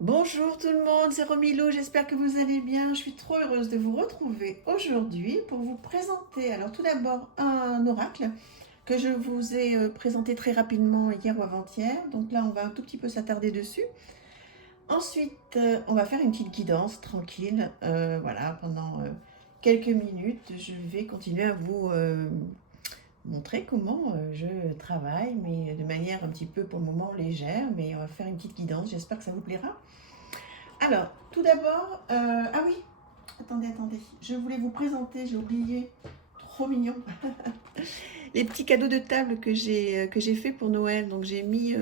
Bonjour tout le monde, c'est Romilou, j'espère que vous allez bien. Je suis trop heureuse de vous retrouver aujourd'hui pour vous présenter, alors tout d'abord un oracle que je vous ai présenté très rapidement hier ou avant-hier. Donc là on va un tout petit peu s'attarder dessus. Ensuite on va faire une petite guidance tranquille, voilà, pendant quelques minutes. Je vais continuer à vous montrer comment je travaille, mais de manière un petit peu pour le moment légère, mais on va faire une petite guidance, j'espère que ça vous plaira. Alors, tout d'abord, ah oui, attendez, je voulais vous présenter, j'ai oublié, trop mignon, les petits cadeaux de table que j'ai fait pour Noël. Donc j'ai mis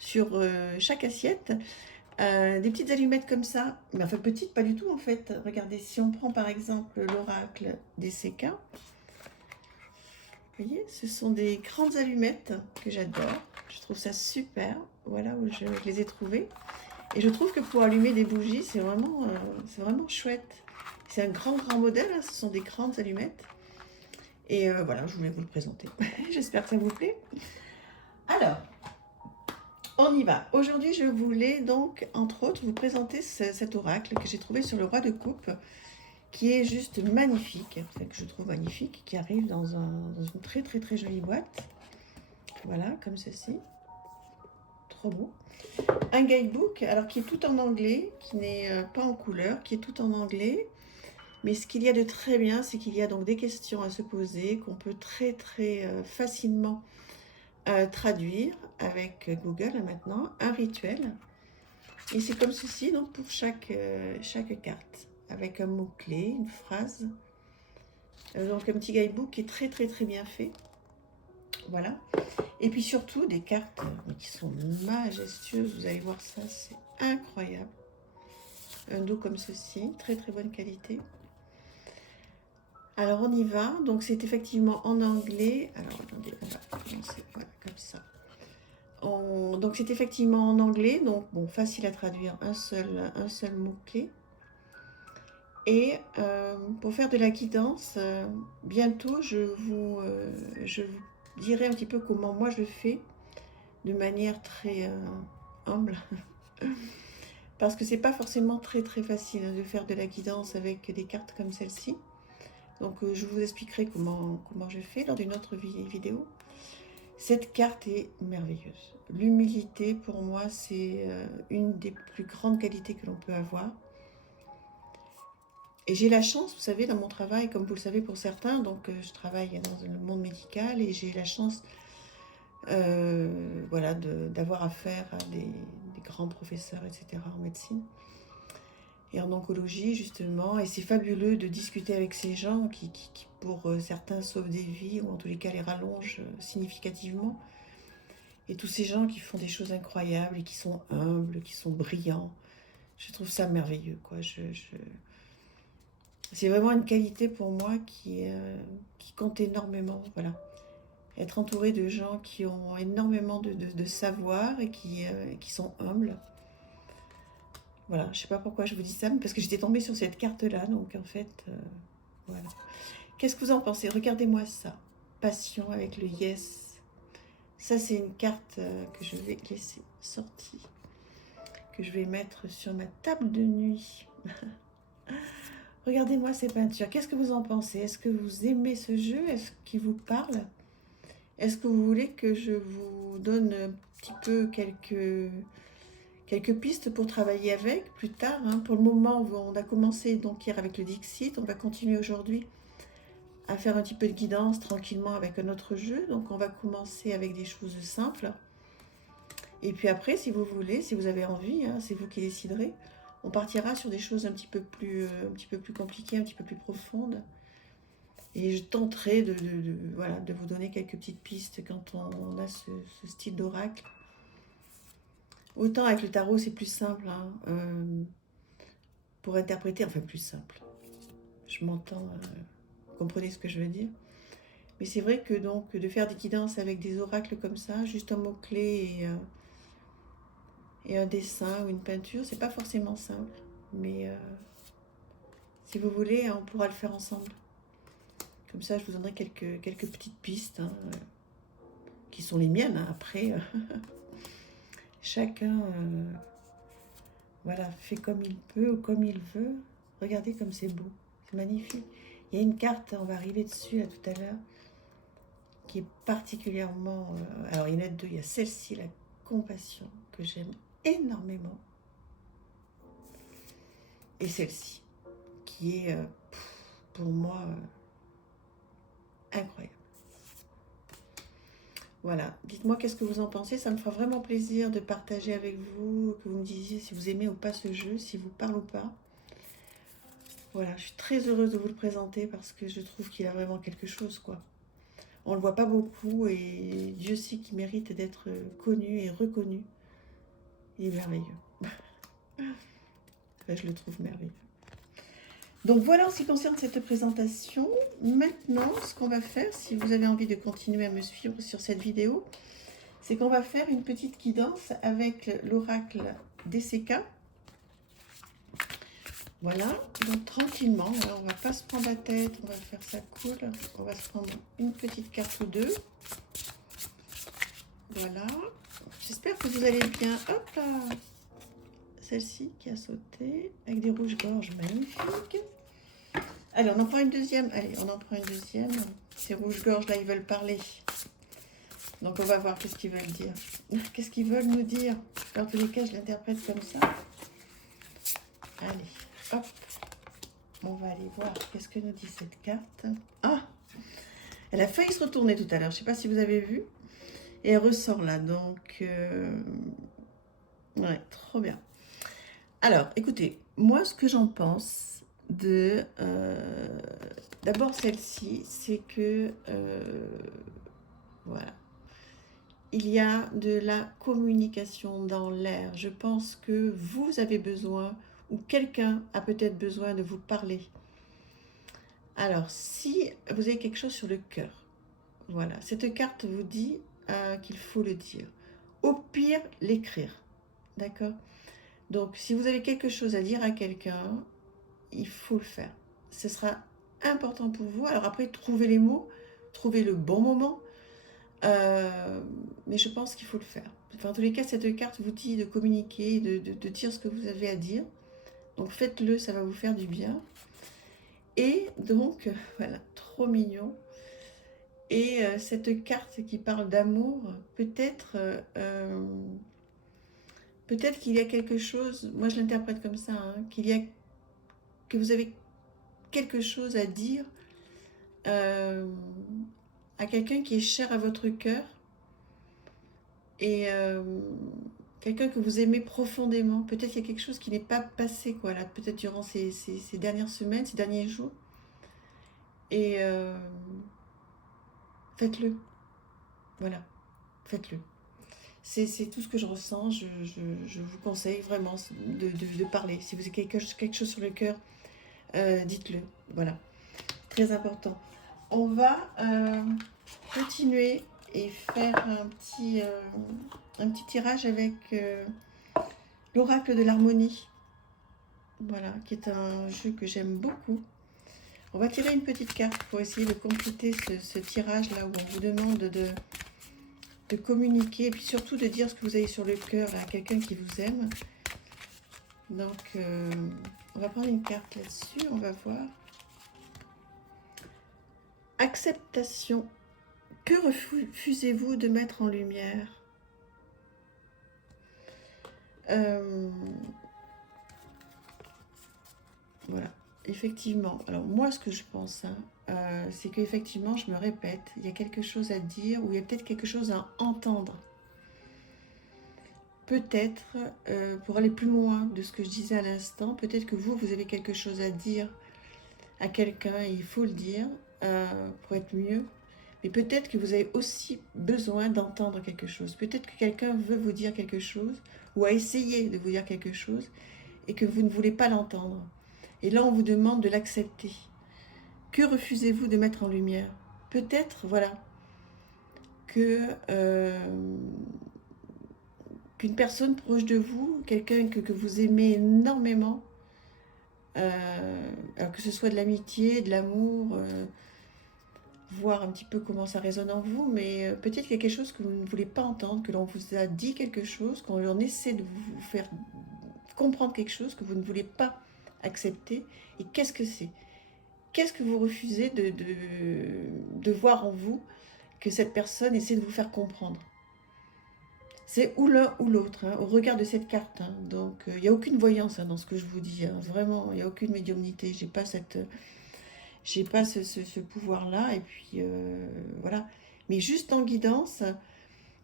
sur chaque assiette des petites allumettes comme ça, mais enfin petites, pas du tout en fait. Regardez, si on prend par exemple l'oracle des CK, vous voyez, ce sont des grandes allumettes que j'adore. Je trouve ça super, voilà où je les ai trouvées. Et je trouve que pour allumer des bougies, c'est vraiment chouette. C'est un grand modèle, hein, ce sont des grandes allumettes. Et voilà, je voulais vous le présenter. J'espère que ça vous plaît. Alors, on y va. Aujourd'hui, je voulais donc, entre autres, vous présenter cet oracle que j'ai trouvé sur le roi de coupe, qui est juste magnifique, enfin, que je trouve magnifique, qui arrive dans une très jolie boîte. Voilà, comme ceci. Trop beau. Un guidebook, alors qui est tout en anglais, qui n'est pas en couleur, qui est tout en anglais. Mais ce qu'il y a de très bien, c'est qu'il y a donc des questions à se poser, qu'on peut très facilement traduire avec Google maintenant, un rituel. Et c'est comme ceci, donc pour chaque carte, avec un mot-clé, une phrase. Donc un petit guidebook qui est très bien fait. Voilà. Et puis surtout des cartes qui sont majestueuses, vous allez voir ça, c'est incroyable. Un dos comme ceci, très bonne qualité. Alors on y va, donc c'est effectivement en anglais. Alors attendez, on va commencer voilà, comme ça. Donc c'est effectivement en anglais, donc bon, facile à traduire, un seul mot-clé. Et pour faire de la guidance, bientôt je vous dirai un petit peu comment moi je fais de manière très humble. Parce que c'est pas forcément très facile de faire de la guidance avec des cartes comme celle-ci. Donc je vous expliquerai comment je fais lors d'une autre vidéo. Cette carte est merveilleuse. L'humilité, pour moi, c'est une des plus grandes qualités que l'on peut avoir. Et j'ai la chance, vous savez, dans mon travail, comme vous le savez pour certains, donc je travaille dans le monde médical et j'ai la chance voilà, d'avoir affaire à des grands professeurs, etc. en médecine et en oncologie justement, et c'est fabuleux de discuter avec ces gens qui pour certains sauvent des vies ou en tous les cas les rallongent significativement, et tous ces gens qui font des choses incroyables et qui sont humbles, qui sont brillants. Je trouve ça merveilleux, quoi. C'est vraiment une qualité pour moi qui compte énormément, voilà. Être entouré de gens qui ont énormément de savoir et qui sont humbles. Voilà, je sais pas pourquoi je vous dis ça, mais parce que j'étais tombée sur cette carte-là, donc en fait, voilà. Qu'est-ce que vous en pensez? Regardez-moi ça. Passion avec le yes. Ça, c'est une carte que je vais laisser sortie, que je vais mettre sur ma table de nuit. Regardez-moi ces peintures. Qu'est-ce que vous en pensez? Est-ce que vous aimez ce jeu? Est-ce qu'il vous parle? Est-ce que vous voulez que je vous donne un petit peu quelques pistes pour travailler avec plus tard, hein? Pour le moment, on a commencé donc hier avec le Dixit. On va continuer aujourd'hui à faire un petit peu de guidance tranquillement avec un autre jeu. Donc on va commencer avec des choses simples. Et puis après, si vous voulez, si vous avez envie, hein, c'est vous qui déciderez, on partira sur des choses un petit peu plus compliquées, un petit peu plus profondes. Et je tenterai voilà, de vous donner quelques petites pistes quand on a ce style d'oracle. Autant avec le tarot, c'est plus simple, hein, pour interpréter, enfin plus simple. Je m'entends, vous comprenez ce que je veux dire. Mais c'est vrai que donc de faire des guidances avec des oracles comme ça, juste un mot-clé et un dessin ou une peinture, c'est pas forcément simple. Mais si vous voulez, on pourra le faire ensemble. Comme ça, je vous donnerai quelques petites pistes, hein, qui sont les miennes, hein. Après, chacun voilà, fait comme il peut ou comme il veut. Regardez comme c'est beau, c'est magnifique. Il y a une carte, on va arriver dessus là tout à l'heure, qui est particulièrement... alors il y en a deux, il y a celle-ci, la compassion, que j'aime énormément, et celle-ci, qui est pour moi incroyable. Voilà, dites-moi qu'est-ce que vous en pensez, ça me fera vraiment plaisir de partager avec vous, que vous me disiez si vous aimez ou pas ce jeu, si vous parle ou pas. Voilà, je suis très heureuse de vous le présenter parce que je trouve qu'il a vraiment quelque chose, quoi. On le voit pas beaucoup et Dieu sait qu'il mérite d'être connu et reconnu. Il est merveilleux. Enfin, je le trouve merveilleux. Donc voilà en ce qui concerne cette présentation. Maintenant, ce qu'on va faire, si vous avez envie de continuer à me suivre sur cette vidéo, c'est qu'on va faire une petite guidance avec l'oracle DCK. Voilà, donc tranquillement, là, on va pas se prendre la tête, on va faire ça cool. On va se prendre une petite carte ou deux. Voilà, j'espère que vous allez bien. Hop là, celle-ci qui a sauté avec des rouges-gorges magnifiques. Allez, on en prend une deuxième. Allez, on en prend une deuxième. Ces rouges-gorges là, ils veulent parler. Donc on va voir qu'est-ce qu'ils veulent dire. Qu'est-ce qu'ils veulent nous dire. En tous les cas, je l'interprète comme ça. Allez, hop. On va aller voir qu'est-ce que nous dit cette carte. Ah, elle a failli se retourner tout à l'heure. Je ne sais pas si vous avez vu. Et elle ressort là. Donc, ouais, trop bien. Alors, écoutez, moi, ce que j'en pense de... d'abord, celle-ci, c'est que... voilà. Il y a de la communication dans l'air. Je pense que vous avez besoin, ou quelqu'un a peut-être besoin de vous parler. Alors, si vous avez quelque chose sur le cœur, voilà, cette carte vous dit qu'il faut le dire. Au pire, l'écrire. D'accord? Donc, si vous avez quelque chose à dire à quelqu'un, il faut le faire. Ce sera important pour vous. Alors après, trouvez les mots, trouvez le bon moment. Mais je pense qu'il faut le faire. Enfin, en tous les cas, cette carte vous dit de communiquer, de dire ce que vous avez à dire. Donc faites-le, ça va vous faire du bien. Et donc, voilà, trop mignon. Et cette carte qui parle d'amour, peut-être peut-être qu'il y a quelque chose, moi je l'interprète comme ça, hein, que vous avez quelque chose à dire à quelqu'un qui est cher à votre cœur et quelqu'un que vous aimez profondément. Peut-être qu'il y a quelque chose qui n'est pas passé, quoi, là, peut-être durant ces dernières semaines, ces derniers jours. Et faites-le. Voilà, faites-le. C'est tout ce que je ressens. Je vous conseille vraiment de parler. Si vous avez quelque chose sur le cœur, dites-le. Voilà, très important. On va continuer et faire un petit tirage avec l'oracle de l'harmonie. Voilà, qui est un jeu que j'aime beaucoup. On va tirer une petite carte pour essayer de compléter ce tirage-là où on vous demande de communiquer et puis surtout de dire ce que vous avez sur le cœur à quelqu'un qui vous aime. Donc, on va prendre une carte là-dessus, on va voir. Acceptation. Que refusez-vous de mettre en lumière? Voilà, effectivement. Alors moi, ce que je pense, hein, c'est qu'effectivement, je me répète, il y a quelque chose à dire ou il y a peut-être quelque chose à entendre. Peut-être, pour aller plus loin de ce que je disais à l'instant, peut-être que vous avez quelque chose à dire à quelqu'un et il faut le dire pour être mieux. Mais peut-être que vous avez aussi besoin d'entendre quelque chose. Peut-être que quelqu'un veut vous dire quelque chose ou a essayé de vous dire quelque chose et que vous ne voulez pas l'entendre. Et là, on vous demande de l'accepter. Que refusez-vous de mettre en lumière? Peut-être, voilà, qu'une personne proche de vous, quelqu'un que vous aimez énormément, alors que ce soit de l'amitié, de l'amour, voir un petit peu comment ça résonne en vous, mais peut-être qu'il y a quelque chose que vous ne voulez pas entendre, que l'on vous a dit quelque chose, qu'on essaie de vous faire comprendre quelque chose que vous ne voulez pas accepter. Et qu'est-ce que c'est? Qu'est-ce que vous refusez de voir en vous que cette personne essaie de vous faire comprendre? C'est ou l'un ou l'autre, hein, au regard de cette carte. Hein. Donc, il n'y a aucune voyance dans ce que je vous dis. Hein. Vraiment, il n'y a aucune médiumnité. J'ai pas ce pouvoir-là. Et puis, voilà. Mais juste en guidance,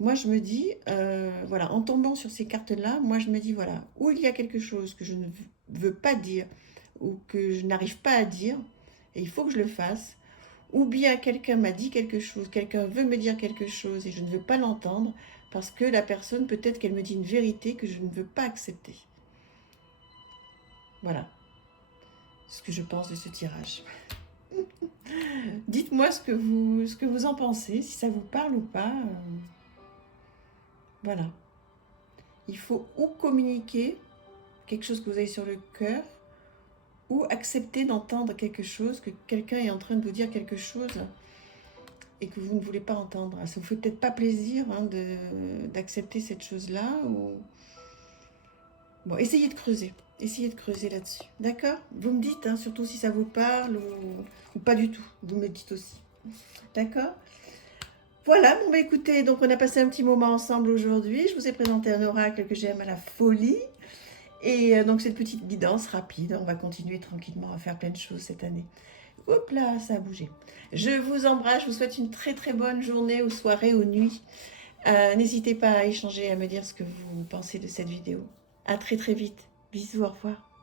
moi, je me dis, voilà, en tombant sur ces cartes-là, moi, je me dis, voilà, où il y a quelque chose que je ne veux pas dire ou que je n'arrive pas à dire, et il faut que je le fasse, ou bien quelqu'un m'a dit quelque chose, quelqu'un veut me dire quelque chose et je ne veux pas l'entendre, parce que la personne, peut-être qu'elle me dit une vérité que je ne veux pas accepter. Voilà ce que je pense de ce tirage. Dites-moi ce que vous en pensez, si ça vous parle ou pas. Voilà. Il faut ou communiquer quelque chose que vous avez sur le cœur, ou accepter d'entendre quelque chose, que quelqu'un est en train de vous dire quelque chose et que vous ne voulez pas entendre. Ça vous fait peut-être pas plaisir hein, d'accepter cette chose-là. Ou... Bon, essayez de creuser. Essayez de creuser là-dessus. D'accord? Vous me dites, hein, surtout si ça vous parle ou pas du tout. Vous me le dites aussi. D'accord? Voilà, bon bah écoutez, donc on a passé un petit moment ensemble aujourd'hui. Je vous ai présenté un oracle que j'aime à la folie. Et donc cette petite guidance rapide, on va continuer tranquillement à faire plein de choses cette année. Hop là, ça a bougé. Je vous embrasse, je vous souhaite une très très bonne journée ou soirée ou nuit. N'hésitez pas à échanger, à me dire ce que vous pensez de cette vidéo. À très très vite. Bisous, au revoir.